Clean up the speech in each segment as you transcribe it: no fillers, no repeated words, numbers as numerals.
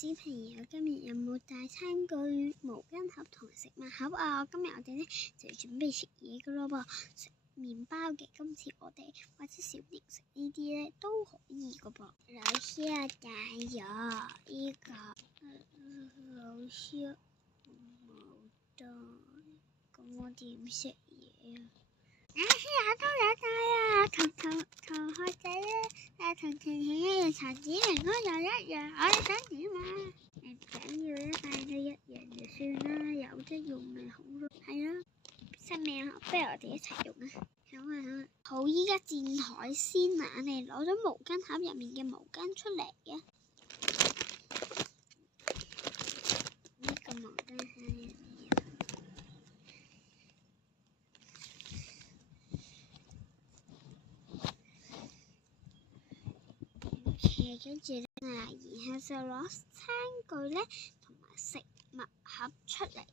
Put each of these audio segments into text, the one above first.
小朋友今日有冇帶餐具、毛巾盒同食物盒啊？今日我哋咧就要準備食嘢噶咯噃，食麵包嘅。今次我哋或者小零食呢啲咧都可以噶噃。老師啊，帶咗呢個老師冇帶，咁我點食嘢啊？老師我都有帶啊，同學仔咧同婷婷一樣，陳子明都有一樣，我哋想點啊？唔緊要啦，帶咗一樣就算啦，有得用咪好咯。係咯，生命不如我哋一齊用啊！好，依家墊台先啊，你攞咗毛巾盒入面嘅毛巾出嚟嘅。呢個毛巾盒入面跟住咧，然後就攞餐具咧同埋食物盒出嚟。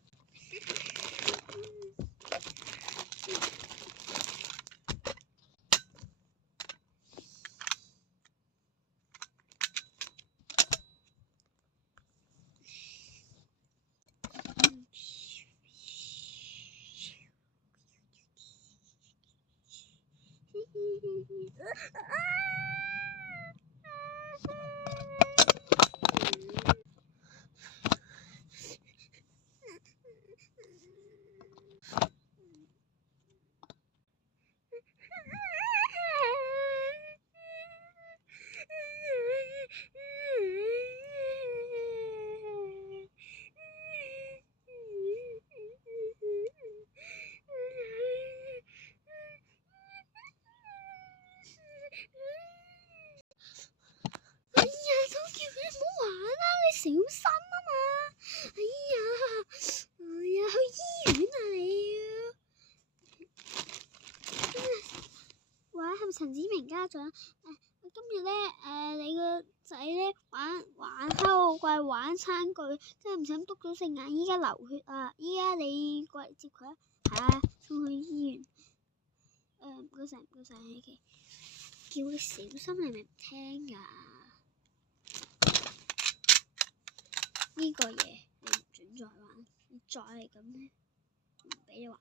哎呀，都叫佢唔好玩啦，你小心啊嘛！哎呀，去醫院啊你！喂，係咪陳子明家長？今日咧，你個仔咧喺度怪玩餐具，真係唔想篤到隻眼，依家流血啊！依家你過嚟接佢啊！係啊，送去醫院。唔該晒，希琪，叫你小心，你咪唔聽噶。呢個嘢你唔准再玩，你再嚟咁咧，唔俾你玩。